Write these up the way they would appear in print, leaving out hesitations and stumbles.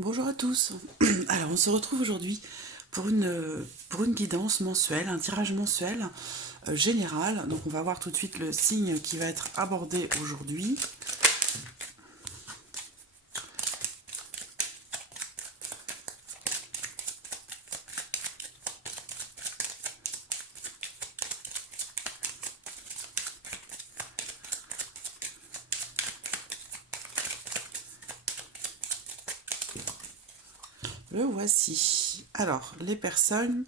Bonjour à tous. Alors, on se retrouve aujourd'hui pour une guidance mensuelle, un tirage mensuel général. Donc, on va voir tout de suite le signe qui va être abordé aujourd'hui. Le voici. Alors, les personnes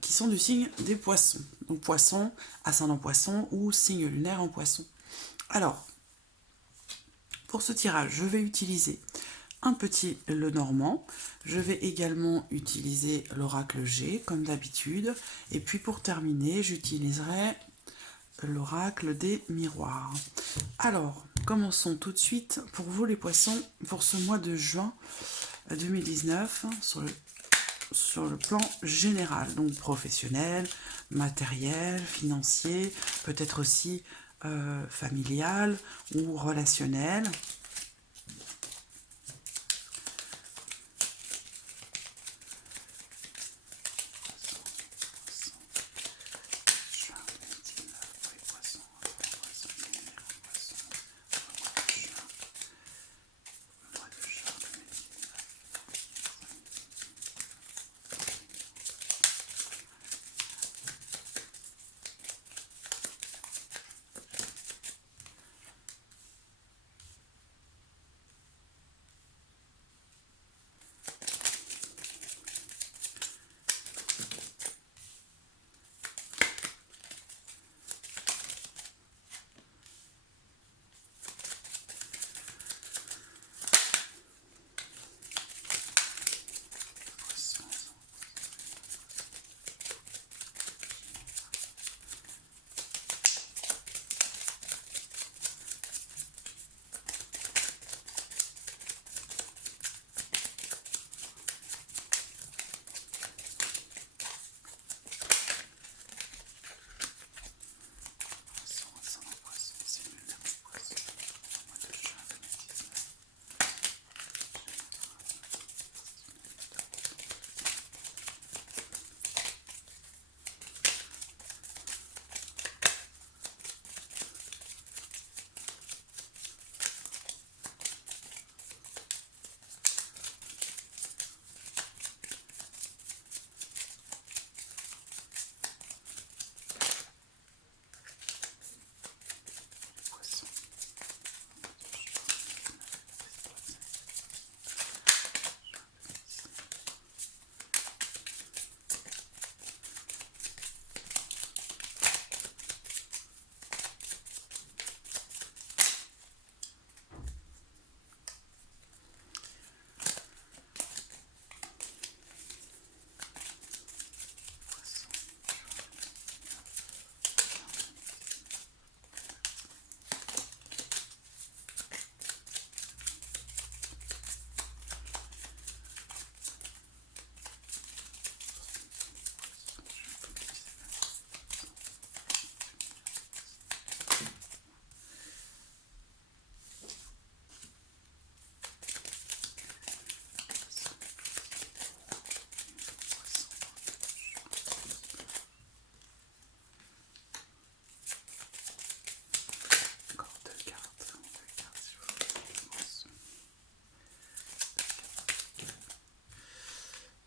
qui sont du signe des poissons. Donc, poisson, ascendant poisson ou signe lunaire en poisson. Alors, pour ce tirage, je vais utiliser un petit Lenormand. Je vais également utiliser l'oracle G, comme d'habitude. Et puis, pour terminer, j'utiliserai l'oracle des miroirs. Alors, commençons tout de suite pour vous les poissons, pour ce mois de juin 2019, sur le plan général, donc professionnel, matériel, financier, peut-être aussi familial ou relationnel.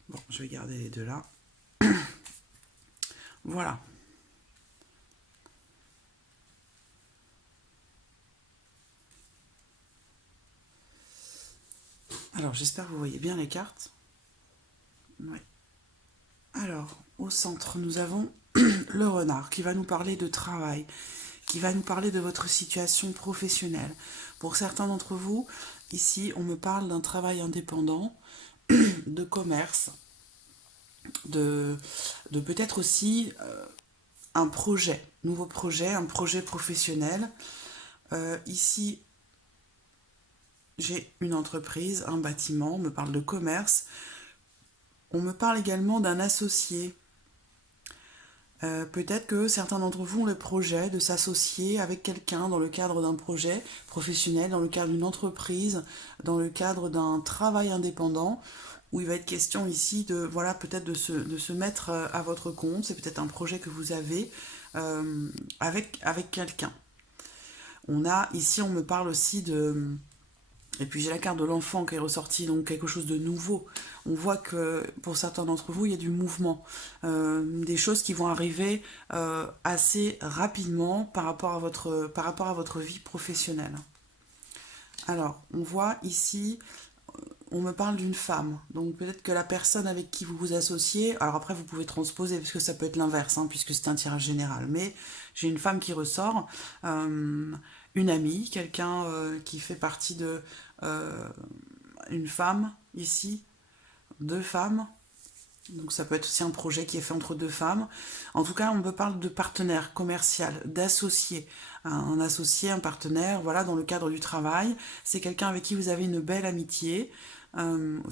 Bon, je vais garder les deux là. Voilà. Alors, j'espère que vous voyez bien les cartes. Ouais. Alors, au centre, nous avons le renard qui va nous parler de travail, qui va nous parler de votre situation professionnelle. Pour certains d'entre vous, ici, on me parle d'un travail indépendant, de commerce, de peut-être aussi un projet, nouveau projet, un projet professionnel. Ici, j'ai une entreprise, un bâtiment, on me parle de commerce. On me parle également d'un associé, Peut-être que certains d'entre vous ont le projet de s'associer avec quelqu'un dans le cadre d'un projet professionnel, dans le cadre d'une entreprise, dans le cadre d'un travail indépendant, où il va être question ici de, voilà, peut-être de se mettre à votre compte. C'est peut-être un projet que vous avez avec quelqu'un. Ici, on me parle aussi de... Et puis j'ai la carte de l'enfant qui est ressortie, donc quelque chose de nouveau. On voit que pour certains d'entre vous, il y a du mouvement, des choses qui vont arriver assez rapidement par rapport à votre vie professionnelle. Alors, on voit ici, on me parle d'une femme. Donc peut-être que la personne avec qui vous vous associez, alors après vous pouvez transposer, parce que ça peut être l'inverse, hein, puisque c'est un tirage général, mais j'ai une femme qui ressort, euh, une amie, quelqu'un qui fait partie de... euh, une femme ici, deux femmes, donc ça peut être aussi un projet qui est fait entre deux femmes. En tout cas, on me parle de partenaire commercial, d'associé. Un associé, un partenaire, voilà, dans le cadre du travail. C'est quelqu'un avec qui vous avez une belle amitié.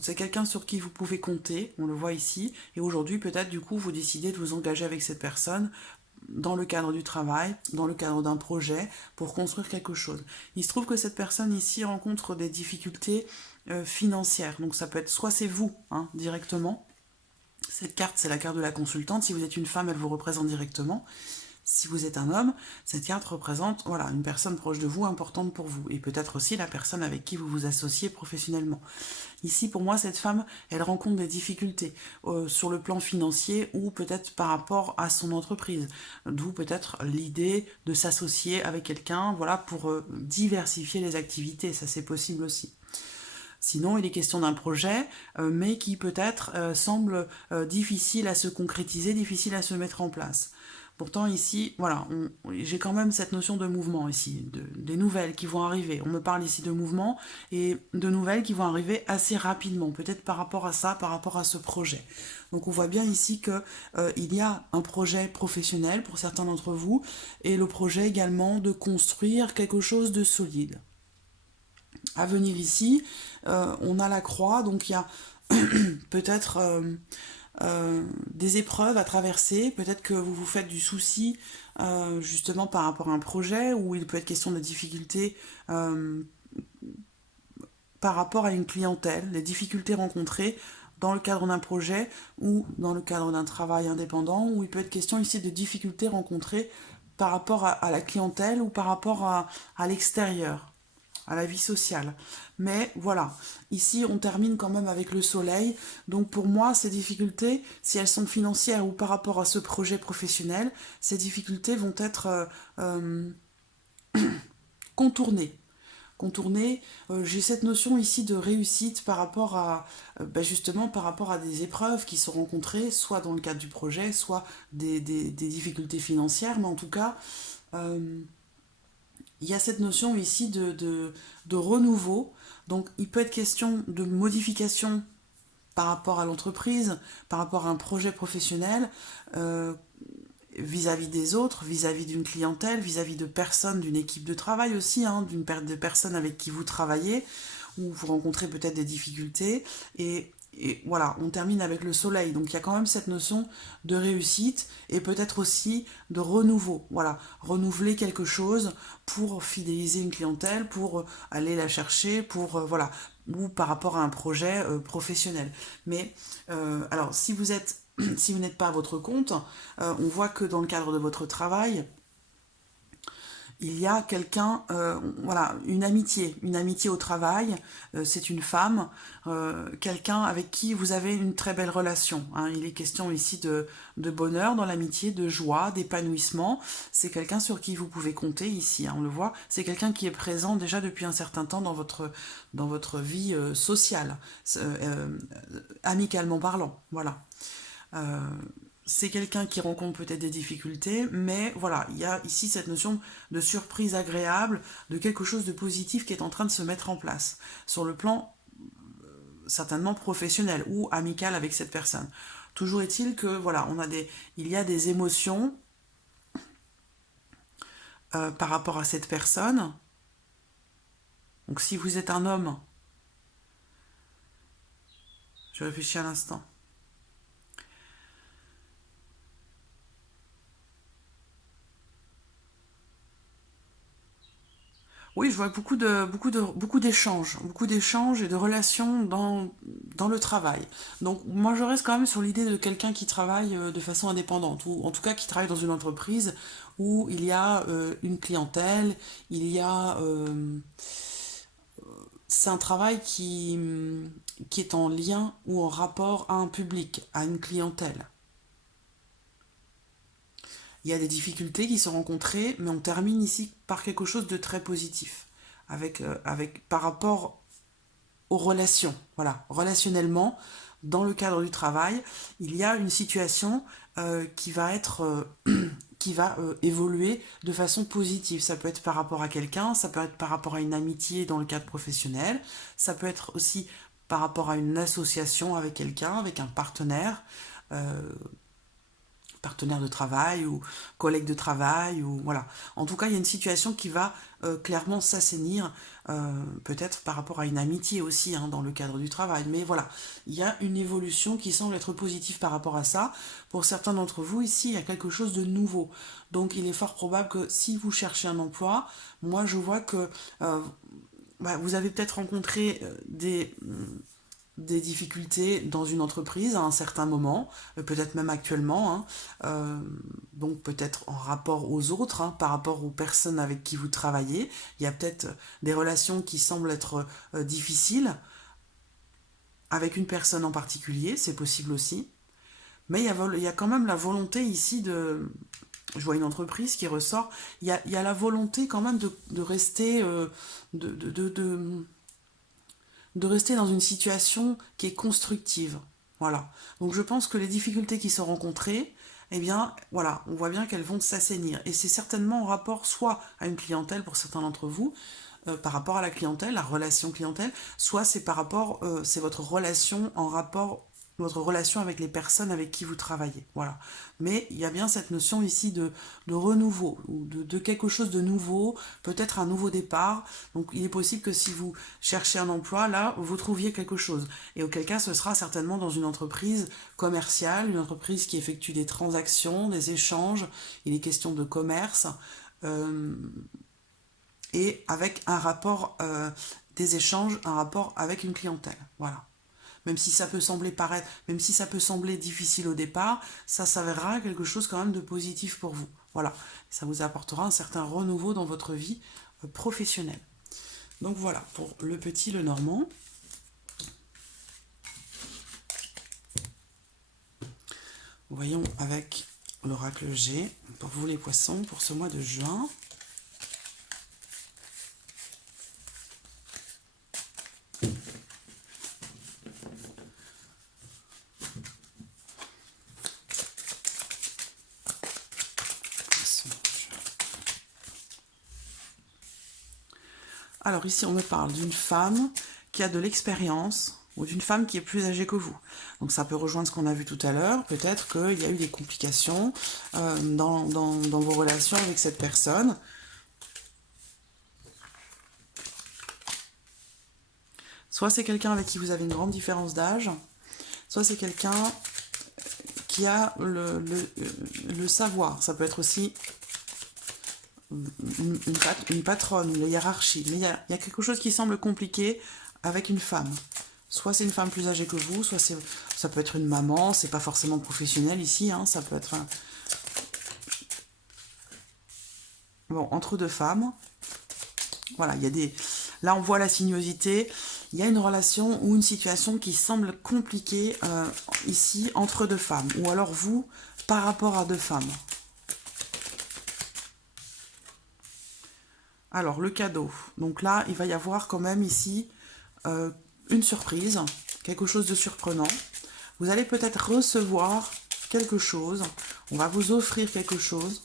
C'est quelqu'un sur qui vous pouvez compter, on le voit ici. Et aujourd'hui, peut-être, du coup, vous décidez de vous engager avec cette personne dans le cadre du travail, dans le cadre d'un projet, pour construire quelque chose. Il se trouve que cette personne ici rencontre des difficultés financières. Donc ça peut être soit c'est vous, hein, directement. Cette carte, c'est la carte de la consultante. Si vous êtes une femme, elle vous représente directement. Si vous êtes un homme, cette carte représente, voilà, une personne proche de vous, importante pour vous. Et peut-être aussi la personne avec qui vous vous associez professionnellement. Ici, pour moi, cette femme, elle rencontre des difficultés sur le plan financier ou peut-être par rapport à son entreprise. D'où peut-être l'idée de s'associer avec quelqu'un, voilà, pour diversifier les activités. Ça, c'est possible aussi. Sinon, il est question d'un projet, mais qui peut-être semble difficile à se concrétiser, difficile à se mettre en place. Pourtant ici, voilà, j'ai quand même cette notion de mouvement ici, des nouvelles qui vont arriver. On me parle ici de mouvement et de nouvelles qui vont arriver assez rapidement, peut-être par rapport à ça, par rapport à ce projet. Donc on voit bien ici que il y a un projet professionnel pour certains d'entre vous et le projet également de construire quelque chose de solide. À venir ici, on a la croix, donc il y a peut-être des épreuves à traverser, peut-être que vous vous faites du souci justement par rapport à un projet, où il peut être question de difficultés par rapport à une clientèle, les difficultés rencontrées dans le cadre d'un projet ou dans le cadre d'un travail indépendant, où il peut être question ici de difficultés rencontrées par rapport à la clientèle ou par rapport à l'extérieur, à la vie sociale. Mais voilà, ici on termine quand même avec le soleil. Donc pour moi, ces difficultés, si elles sont financières ou par rapport à ce projet professionnel, ces difficultés vont être contournées. Contournées, j'ai cette notion ici de réussite par rapport à justement par rapport à des épreuves qui sont rencontrées, soit dans le cadre du projet, soit des difficultés financières, mais en tout cas, euh, il y a cette notion ici de renouveau. Donc il peut être question de modification par rapport à l'entreprise, par rapport à un projet professionnel, euh, vis-à-vis des autres, vis-à-vis d'une clientèle, vis-à-vis de personnes, d'une équipe de travail aussi, hein, de personnes avec qui vous travaillez, où vous rencontrez peut-être des difficultés. Et voilà, on termine avec le soleil. Donc il y a quand même cette notion de réussite et peut-être aussi de renouveau. Voilà, renouveler quelque chose pour fidéliser une clientèle, pour aller la chercher, pour voilà, ou par rapport à un projet professionnel. Mais alors, si vous êtes si vous n'êtes pas à votre compte, on voit que dans le cadre de votre travail, il y a quelqu'un, voilà, une amitié au travail, c'est une femme, quelqu'un avec qui vous avez une très belle relation, hein. Il est question ici de bonheur dans l'amitié, de joie, d'épanouissement. C'est quelqu'un sur qui vous pouvez compter ici, hein, on le voit. C'est quelqu'un qui est présent déjà depuis un certain temps dans votre vie sociale, amicalement parlant, voilà. Euh, c'est quelqu'un qui rencontre peut-être des difficultés, mais voilà, il y a ici cette notion de surprise agréable, de quelque chose de positif qui est en train de se mettre en place, sur le plan certainement professionnel ou amical avec cette personne. Toujours est-il que voilà, il y a des émotions par rapport à cette personne. Donc si vous êtes un homme, je réfléchis à l'instant. Oui, je vois beaucoup d'échanges et de relations dans le travail. Donc moi je reste quand même sur l'idée de quelqu'un qui travaille de façon indépendante, ou en tout cas qui travaille dans une entreprise où il y a une clientèle, il y a... c'est un travail qui est en lien ou en rapport à un public, à une clientèle. Il y a des difficultés qui sont rencontrées, mais on termine ici par quelque chose de très positif, par rapport aux relations. Voilà, relationnellement, dans le cadre du travail, il y a une situation qui va évoluer de façon positive. Ça peut être par rapport à quelqu'un, ça peut être par rapport à une amitié dans le cadre professionnel, ça peut être aussi par rapport à une association avec quelqu'un, avec un partenaire. euh, Partenaire de travail ou collègue de travail ou voilà. En tout cas, il y a une situation qui va clairement s'assainir, peut-être par rapport à une amitié aussi dans le cadre du travail. Mais voilà, il y a une évolution qui semble être positive par rapport à ça. Pour certains d'entre vous, ici, il y a quelque chose de nouveau. Donc, il est fort probable que si vous cherchez un emploi, moi, je vois que vous avez peut-être rencontré des difficultés dans une entreprise à un certain moment, peut-être même actuellement, donc peut-être en rapport aux autres, par rapport aux personnes avec qui vous travaillez. Il y a peut-être des relations qui semblent être difficiles avec une personne en particulier, c'est possible aussi. Mais il y a quand même la volonté ici de... Je vois une entreprise qui ressort, il y a la volonté quand même de rester, de, de, de, de, de rester dans une situation qui est constructive. Voilà. Donc je pense que les difficultés qui sont rencontrées, eh bien, voilà, on voit bien qu'elles vont s'assainir. Et c'est certainement en rapport soit à une clientèle pour certains d'entre vous, par rapport à la clientèle, la relation clientèle, soit c'est par rapport, c'est votre relation en rapport, votre relation avec les personnes avec qui vous travaillez. Voilà. Mais il y a bien cette notion ici de renouveau, ou de quelque chose de nouveau, peut-être un nouveau départ. Donc il est possible que si vous cherchez un emploi, là, vous trouviez quelque chose. Et auquel cas, ce sera certainement dans une entreprise commerciale, une entreprise qui effectue des transactions, des échanges, il est question de commerce. Euh, et avec un rapport des échanges, un rapport avec une clientèle. Voilà. Même si ça peut sembler paraître, même si ça peut sembler difficile au départ, ça s'avérera quelque chose quand même de positif pour vous. Voilà. Ça vous apportera un certain renouveau dans votre vie professionnelle. Donc voilà, pour le petit, le normand. Voyons avec l'oracle G, pour vous les poissons, pour ce mois de juin. Alors ici, on me parle d'une femme qui a de l'expérience ou d'une femme qui est plus âgée que vous. Donc ça peut rejoindre ce qu'on a vu tout à l'heure. Peut-être qu'il y a eu des complications dans vos relations avec cette personne. Soit c'est quelqu'un avec qui vous avez une grande différence d'âge, soit c'est quelqu'un qui a le savoir. Ça peut être aussi une patronne, une hiérarchie. Mais il y a quelque chose qui semble compliqué avec une femme. Soit c'est une femme plus âgée que vous, soit ça peut être une maman, c'est pas forcément professionnel ici, ça peut être bon, entre deux femmes. Voilà, il y a des... Là, on voit la sinuosité. Il y a une relation ou une situation qui semble compliquée ici entre deux femmes. Ou alors vous, par rapport à deux femmes. Alors, le cadeau. Donc là, il va y avoir quand même ici une surprise, quelque chose de surprenant. Vous allez peut-être recevoir quelque chose. On va vous offrir quelque chose.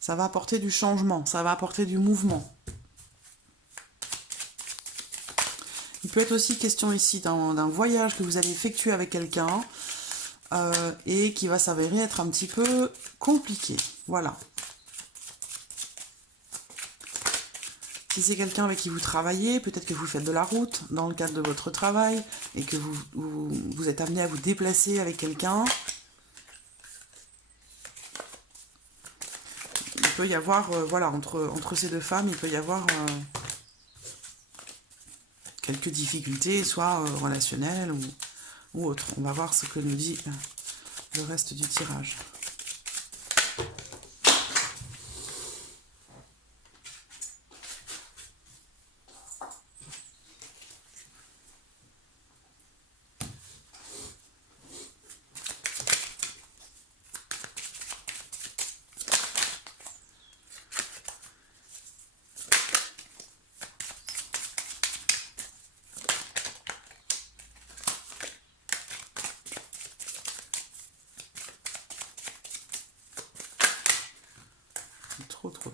Ça va apporter du changement, ça va apporter du mouvement. Il peut être aussi question ici d'un voyage que vous allez effectuer avec quelqu'un et qui va s'avérer être un petit peu compliqué. Voilà. Si c'est quelqu'un avec qui vous travaillez, peut-être que vous faites de la route dans le cadre de votre travail et que vous êtes amené à vous déplacer avec quelqu'un. peut y avoir, voilà, entre ces deux femmes, il peut y avoir quelques difficultés, soit relationnelles ou autres. On va voir ce que nous dit le reste du tirage.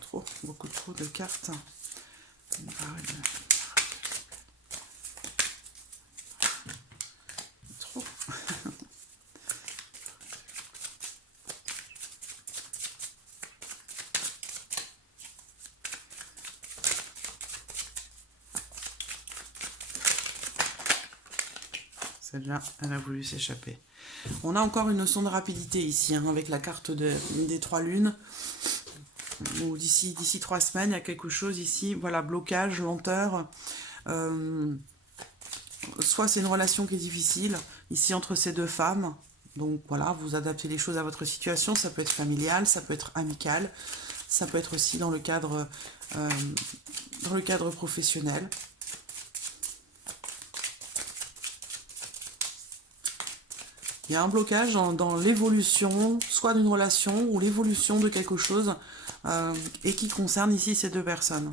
Trop, beaucoup trop de cartes. Trop. Celle-là, elle a voulu s'échapper. On a encore une notion de rapidité ici, hein, avec la carte des 3 lunes. D'ici 3 semaines, il y a quelque chose ici, voilà, blocage, lenteur. Soit c'est une relation qui est difficile, ici entre ces deux femmes. Donc voilà, vous adaptez les choses à votre situation. Ça peut être familial, ça peut être amical, ça peut être aussi dans le cadre professionnel. Il y a un blocage dans l'évolution, soit d'une relation ou l'évolution de quelque chose, et qui concerne ici ces deux personnes.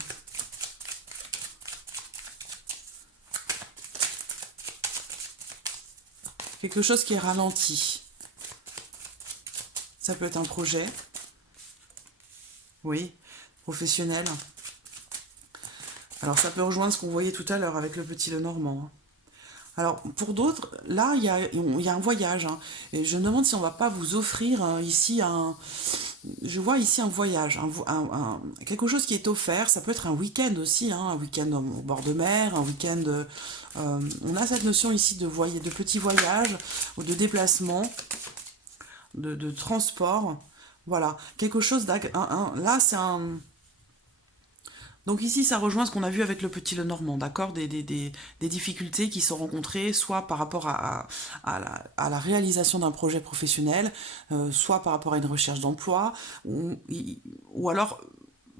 Quelque chose qui est ralenti. Ça peut être un projet. Oui, professionnel. Alors ça peut rejoindre ce qu'on voyait tout à l'heure avec le petit Lenormand. Alors, pour d'autres, là, il y a un voyage. Hein, et je me demande si on ne va pas vous offrir ici un... Je vois ici un voyage, quelque chose qui est offert. Ça peut être un week-end aussi, hein, un week-end au bord de mer, un week-end... on a cette notion ici de petits voyages ou de déplacement, de transport. Voilà, quelque chose... Là, c'est un... Donc ici, ça rejoint ce qu'on a vu avec le petit Lenormand, d'accord, des difficultés qui sont rencontrées, soit par rapport à la réalisation d'un projet professionnel, soit par rapport à une recherche d'emploi, ou alors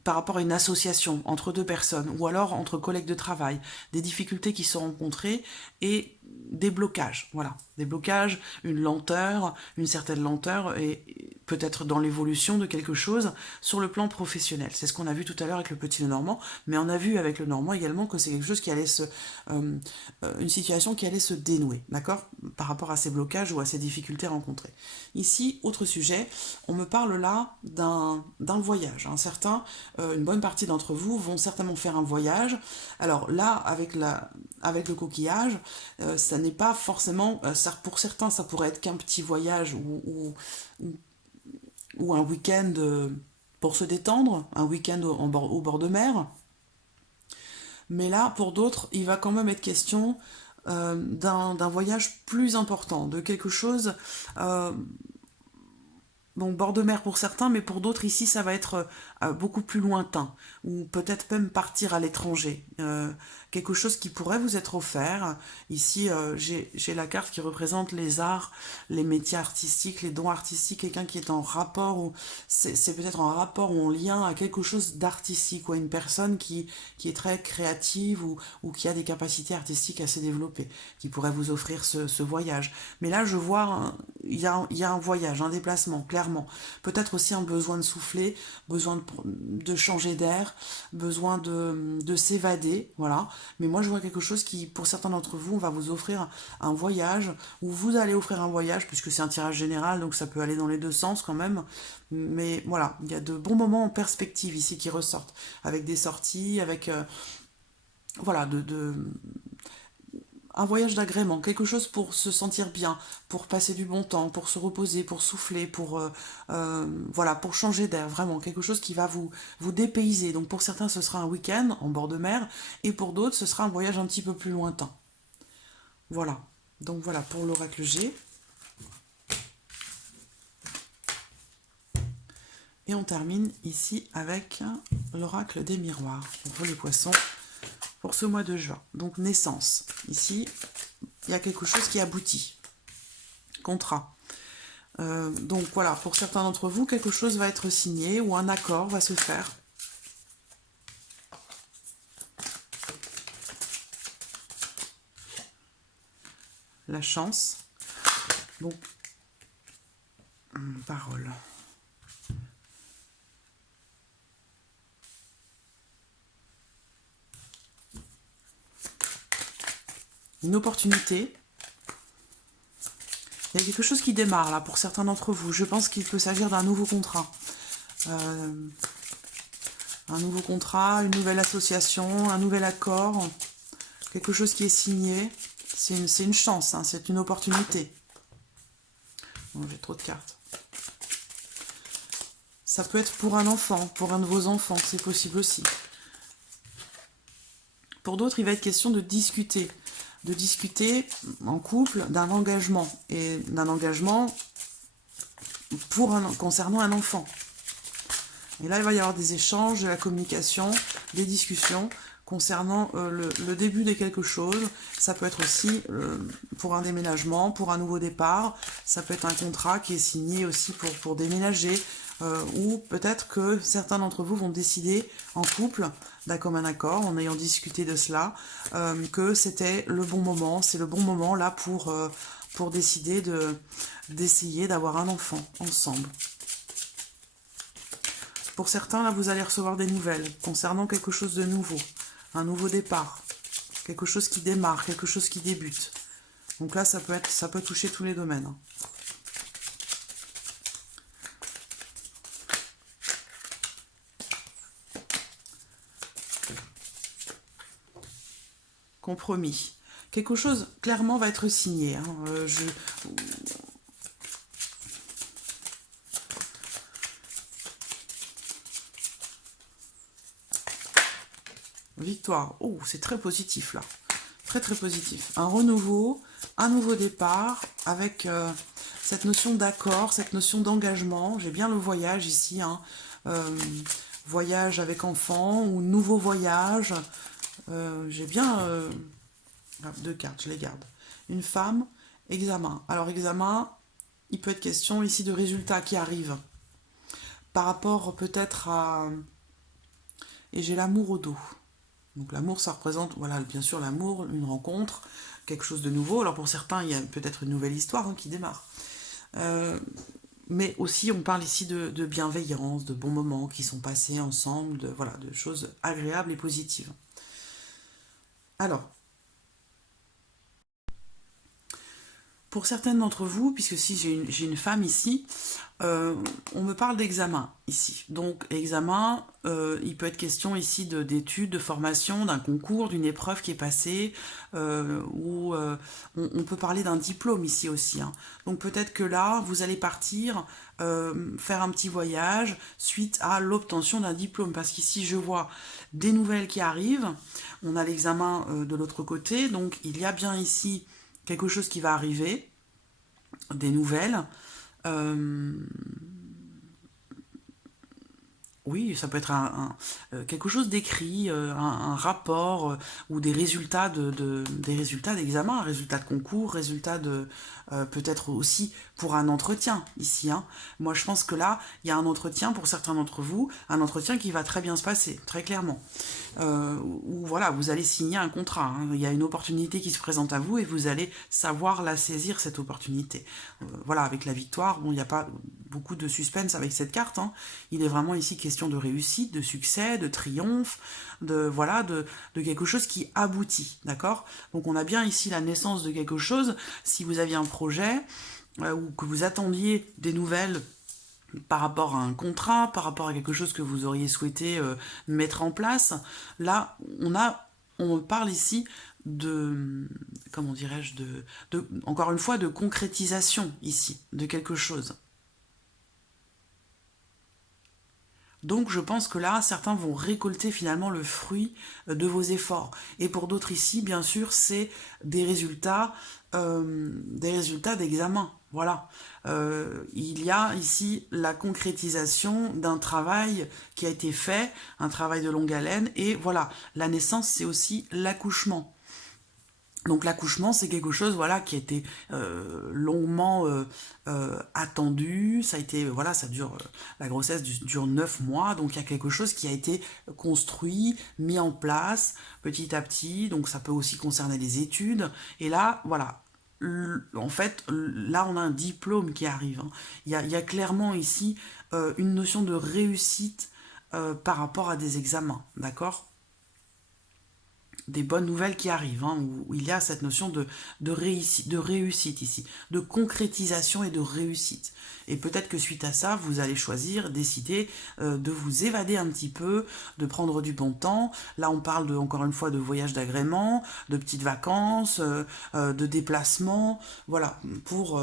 par rapport à une association entre deux personnes, ou alors entre collègues de travail, des difficultés qui sont rencontrées et des blocages, voilà, des blocages, une certaine lenteur, et peut-être dans l'évolution de quelque chose sur le plan professionnel. C'est ce qu'on a vu tout à l'heure avec le petit Lenormand, mais on a vu avec le Normand également que c'est quelque chose qui allait une situation qui allait se dénouer, d'accord, par rapport à ces blocages ou à ces difficultés rencontrées. Ici, autre sujet, on me parle là d'un voyage. Hein. Certains, une bonne partie d'entre vous vont certainement faire un voyage. Alors là, avec le coquillage, ça n'est pas forcément... pour certains, ça pourrait être qu'un petit voyage ou un week-end pour se détendre, un week-end au bord de mer. Mais là, pour d'autres, il va quand même être question d'un voyage plus important, de quelque chose... Bon, bord de mer pour certains, mais pour d'autres, ici, ça va être beaucoup plus lointain, ou peut-être même partir à l'étranger. Quelque chose qui pourrait vous être offert. Ici, j'ai la carte qui représente les arts, les métiers artistiques, les dons artistiques, quelqu'un qui est en rapport, ou c'est peut-être en rapport ou en lien à quelque chose d'artistique, ou à une personne qui est très créative, ou qui a des capacités artistiques assez développées, qui pourrait vous offrir ce voyage. Mais là, je vois, il y a un voyage, un déplacement, clairement. Peut-être aussi un besoin de souffler, besoin de changer d'air, besoin de s'évader, voilà. Mais moi, je vois quelque chose qui, pour certains d'entre vous, on va vous offrir un voyage, ou vous allez offrir un voyage, puisque c'est un tirage général, donc ça peut aller dans les deux sens quand même. Mais voilà, il y a de bons moments en perspective ici qui ressortent, avec des sorties, avec... voilà, un voyage d'agrément, quelque chose pour se sentir bien, pour passer du bon temps, pour se reposer, pour souffler, voilà, pour changer d'air, vraiment, quelque chose qui va vous dépayser. Donc pour certains, ce sera un week-end en bord de mer, et pour d'autres, ce sera un voyage un petit peu plus lointain. Voilà, donc voilà pour l'oracle G. Et on termine ici avec l'oracle des miroirs pour les poissons pour ce mois de juin. Donc naissance. Ici, il y a quelque chose qui aboutit. Contrat. Donc voilà, pour certains d'entre vous, quelque chose va être signé ou un accord va se faire. La chance. Donc, parole. Une opportunité. Il y a quelque chose qui démarre là pour certains d'entre vous. Je pense qu'il peut s'agir d'un nouveau contrat. Un nouveau contrat, une nouvelle association, un nouvel accord. Quelque chose qui est signé. C'est une chance, hein, c'est une opportunité. Bon, j'ai trop de cartes. Ça peut être pour un enfant, pour un de vos enfants, c'est possible aussi. Pour d'autres, il va être question de discuter en couple d'un engagement, et d'un engagement concernant un enfant. Et là, il va y avoir des échanges, de la communication, des discussions concernant le début de quelque chose. Ça peut être aussi pour un déménagement, pour un nouveau départ. Ça peut être un contrat qui est signé aussi pour déménager. Ou peut-être que certains d'entre vous vont décider en couple, d'un commun accord, en ayant discuté de cela, que c'était le bon moment. C'est le bon moment là pour décider d'essayer d'avoir un enfant ensemble. Pour certains, là, vous allez recevoir des nouvelles concernant quelque chose de nouveau, un nouveau départ, quelque chose qui démarre, quelque chose qui débute. Donc là, ça peut toucher tous les domaines. Compromis. Quelque chose, clairement, va être signé. Hein. Victoire. Oh, c'est très positif, là. Très, très positif. Un renouveau, un nouveau départ, avec cette notion d'accord, cette notion d'engagement. J'ai bien le voyage ici, hein. Voyage avec enfant, ou nouveau voyage. J'ai bien... deux cartes, je les garde. Une femme, examen. Alors, examen, il peut être question ici de résultats qui arrivent. Par rapport peut-être à... Et j'ai l'amour au dos. Donc l'amour, ça représente, voilà, bien sûr l'amour, une rencontre, quelque chose de nouveau. Alors pour certains, il y a peut-être une nouvelle histoire hein, qui démarre. Mais aussi, on parle ici de bienveillance, de bons moments qui sont passés ensemble, voilà, de choses agréables et positives. Alors, pour certaines d'entre vous, puisque si j'ai une femme ici, on me parle d'examen ici. Donc, examen, il peut être question ici d'études, de formation, d'un concours, d'une épreuve qui est passée, ou on peut parler d'un diplôme ici aussi. Hein. Donc, peut-être que là, vous allez partir faire un petit voyage suite à l'obtention d'un diplôme. Parce qu'ici, je vois des nouvelles qui arrivent. On a l'examen de l'autre côté. Donc, il y a bien ici quelque chose qui va arriver, des nouvelles. Oui, ça peut être quelque chose d'écrit, un rapport ou des résultats des résultats d'examen, résultats de concours, résultats de peut-être aussi pour un entretien ici. Hein. Moi, je pense que là, il y a un entretien pour certains d'entre vous, un entretien qui va très bien se passer, très clairement. Où voilà, vous allez signer un contrat. Hein. Il y a une opportunité qui se présente à vous et vous allez savoir la saisir, cette opportunité. Voilà, avec la victoire, bon, il n'y a pas beaucoup de suspense avec cette carte. Hein. Il est vraiment ici question de réussite, de succès, de triomphe, de quelque chose qui aboutit, d'accord? Donc on a bien ici la naissance de quelque chose. Si vous aviez un projet ou que vous attendiez des nouvelles par rapport à un contrat, par rapport à quelque chose que vous auriez souhaité mettre en place, là, on parle ici de, comment dirais-je, encore une fois, de concrétisation ici, de quelque chose. Donc je pense que là, certains vont récolter finalement le fruit de vos efforts. Et pour d'autres ici, bien sûr, c'est des résultats d'examen. Voilà. Il y a ici la concrétisation d'un travail qui a été fait, un travail de longue haleine. Et voilà, la naissance, c'est aussi l'accouchement. Donc l'accouchement, c'est quelque chose, voilà, qui a été longuement attendu. Ça a été, voilà, ça dure, la grossesse dure 9 mois, donc il y a quelque chose qui a été construit, mis en place petit à petit. Donc ça peut aussi concerner les études. Et là, voilà. En fait, là, on a un diplôme qui arrive, hein. Il y a clairement ici une notion de réussite par rapport à des examens, d'accord? Des bonnes nouvelles qui arrivent, hein, où il y a cette notion de réussite ici, de concrétisation et de réussite. Et peut-être que suite à ça, vous allez choisir, décider de vous évader un petit peu, de prendre du bon temps. Là, on parle encore une fois de voyage d'agrément, de petites vacances, de déplacements, voilà, pour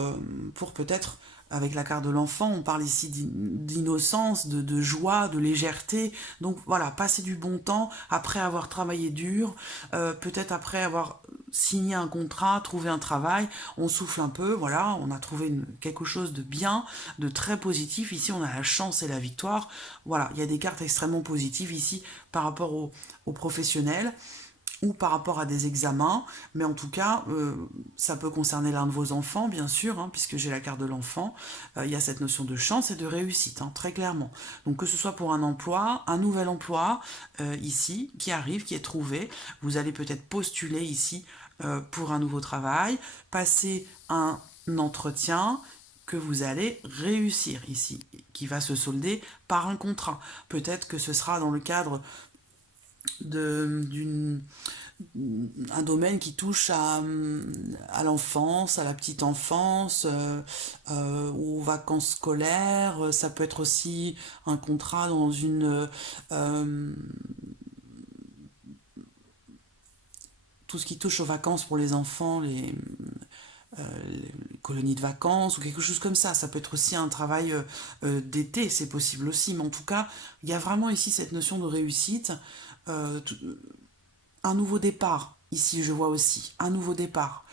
peut-être avec la carte de l'enfant, on parle ici d'innocence, de joie, de légèreté. Donc voilà, passer du bon temps après avoir travaillé dur, peut-être après avoir signé un contrat, trouvé un travail, on souffle un peu, voilà, on a trouvé quelque chose de bien, de très positif. Ici, on a la chance et la victoire. Voilà, il y a des cartes extrêmement positives ici par rapport aux professionnels ou par rapport à des examens, mais en tout cas, ça peut concerner l'un de vos enfants, bien sûr, hein, puisque j'ai la carte de l'enfant. Il y a cette notion de chance et de réussite, hein, très clairement. Donc que ce soit pour un emploi, un nouvel emploi, ici, qui arrive, qui est trouvé, vous allez peut-être postuler ici pour un nouveau travail, passer un entretien que vous allez réussir ici, qui va se solder par un contrat. Peut-être que ce sera dans le cadre d'une un domaine qui touche à l'enfance, à la petite enfance, aux vacances scolaires. Ça peut être aussi un contrat dans tout ce qui touche aux vacances pour les enfants, les colonies de vacances ou quelque chose comme ça. Ça peut être aussi un travail d'été, c'est possible aussi. Mais en tout cas, il y a vraiment ici cette notion de réussite. Euh, un nouveau départ, ici je vois aussi, un nouveau départ,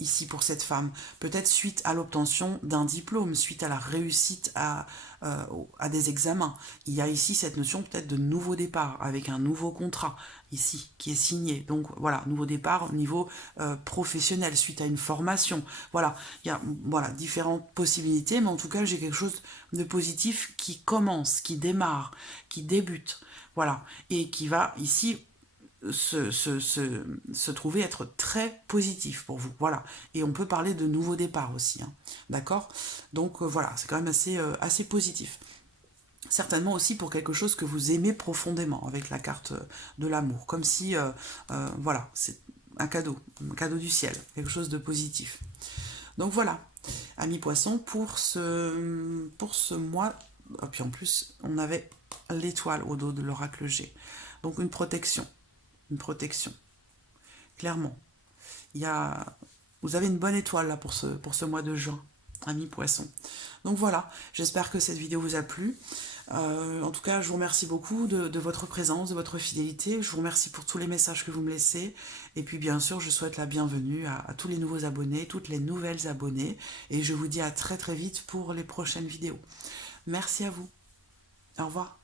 ici pour cette femme, peut-être suite à l'obtention d'un diplôme, suite à la réussite à des examens. Il y a ici cette notion peut-être de nouveau départ, avec un nouveau contrat, ici, qui est signé. Donc voilà, nouveau départ au niveau professionnel, suite à une formation. Voilà, il y a voilà, différentes possibilités, mais en tout cas j'ai quelque chose de positif qui commence, qui démarre, qui débute. Voilà, et qui va ici se trouver être très positif pour vous. Voilà. Et on peut parler de nouveau départ aussi. Hein. D'accord. Donc voilà, c'est quand même assez positif. Certainement aussi pour quelque chose que vous aimez profondément avec la carte de l'amour. Comme si, voilà, c'est un cadeau du ciel, quelque chose de positif. Donc voilà, amis poissons, pour ce mois, et puis en plus, on avait l'étoile au dos de l'oracle G. Donc une protection. Une protection. Clairement. Vous avez une bonne étoile là pour ce mois de juin, amis poissons. Donc voilà, j'espère que cette vidéo vous a plu. En tout cas, je vous remercie beaucoup de votre présence, de votre fidélité. Je vous remercie pour tous les messages que vous me laissez. Et puis bien sûr, je souhaite la bienvenue à tous les nouveaux abonnés, toutes les nouvelles abonnées. Et je vous dis à très très vite pour les prochaines vidéos. Merci à vous. Au revoir.